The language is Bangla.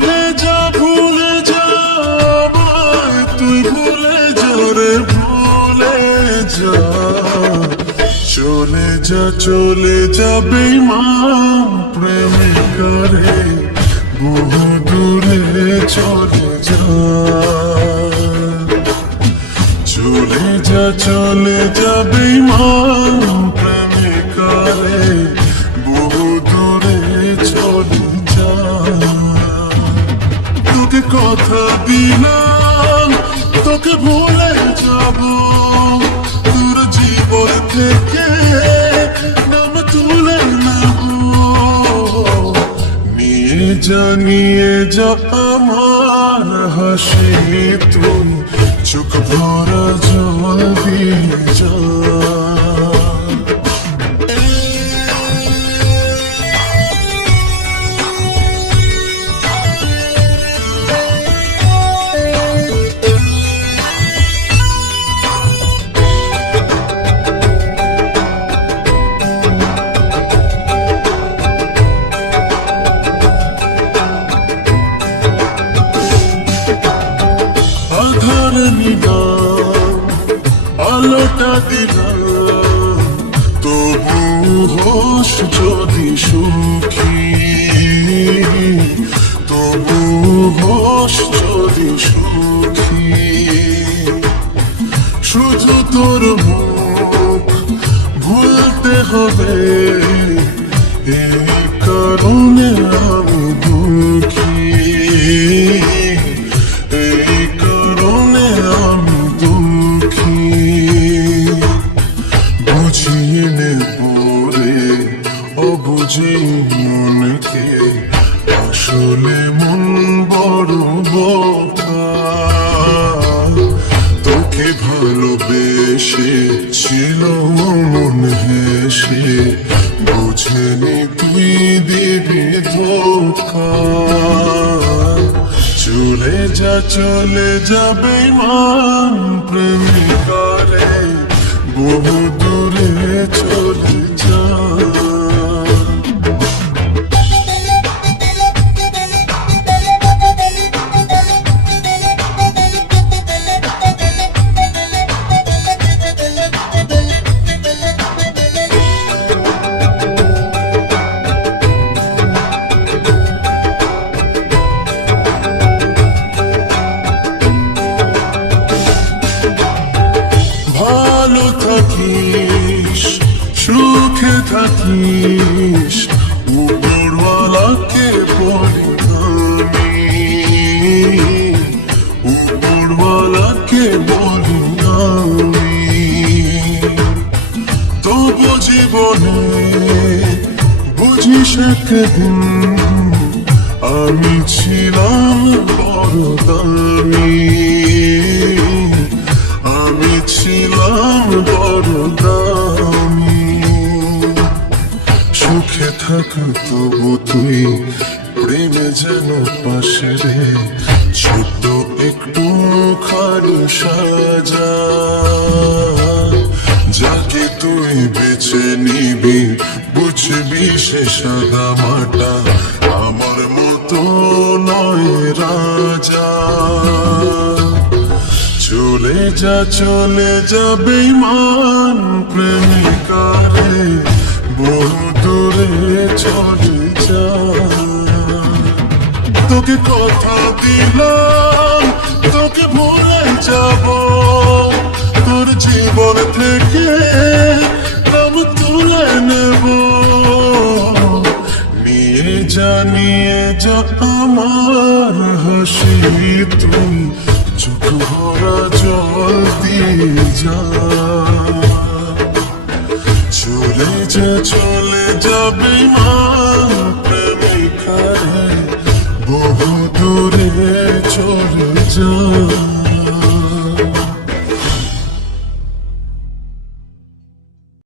ভুলে যা আমায় তুই ভুলে যা রে ভুলে যা। চলে যা বেঈমান প্রেমিকা রে বহু দূরে চলে যা। চলে যা বেঈমান প্রেমিকা রে বহু দূরে চলে যা। তোকে কথা দিলাম তোকে ভুলে যাব, তোর জীবন থেকে নাম তুলে নেব। নিয়ে যা আমার হাসি তুই চোখ ভরা জল দিয়ে যা। আধার নিলাম আলোটা দিলাম তবু হোস যদি সুখী, তবু হোস যদি সুখী। শুধু তোর মুখ ভুলতে হবে এই কারণে আমি দুঃখী, বুঝিয়ে নেব রে অবুঝে মনকে। আসলে মন বড় বোকা, তোকে ভালোবেসে ছিল মন হেসে, বুঝেনি তুই দিবি ধোঁকা। চলে যা বেঈমান প্রেমিকা রে বহু দূরে চলে যা। ভালো থাকিস সুখে থাকিস উপরওয়ালাকে বলি আমি, উপরওয়ালাকে বলি আমি। তবু জীবনে বুঝিস একদিন আমি ছিলাম বড় দামি, আমি ছিলাম বড় দামি। সুখে থাক তবু তুই প্রেমে যেন পাশে রে, ছোট্ট একটু খাড়ি সাজা। যাকে তুই বেছে নিবি বুঝবি সে সাদা মাটা, আমার মতো নয় রাজা। চলে যা বেঈমান প্রেমিকা রে বহু দূরে চলে যা। তোকে কথা দিলাম তোকে ভুলে যাব, তোর জীবন থেকে নাম তুলে নেব। নিয়ে যা আমার হাসি তুই চোখ ভরা জল দিয়ে যা। চলে যা বেঈমান প্রেমিকা রে বহু দূরে চলে যা।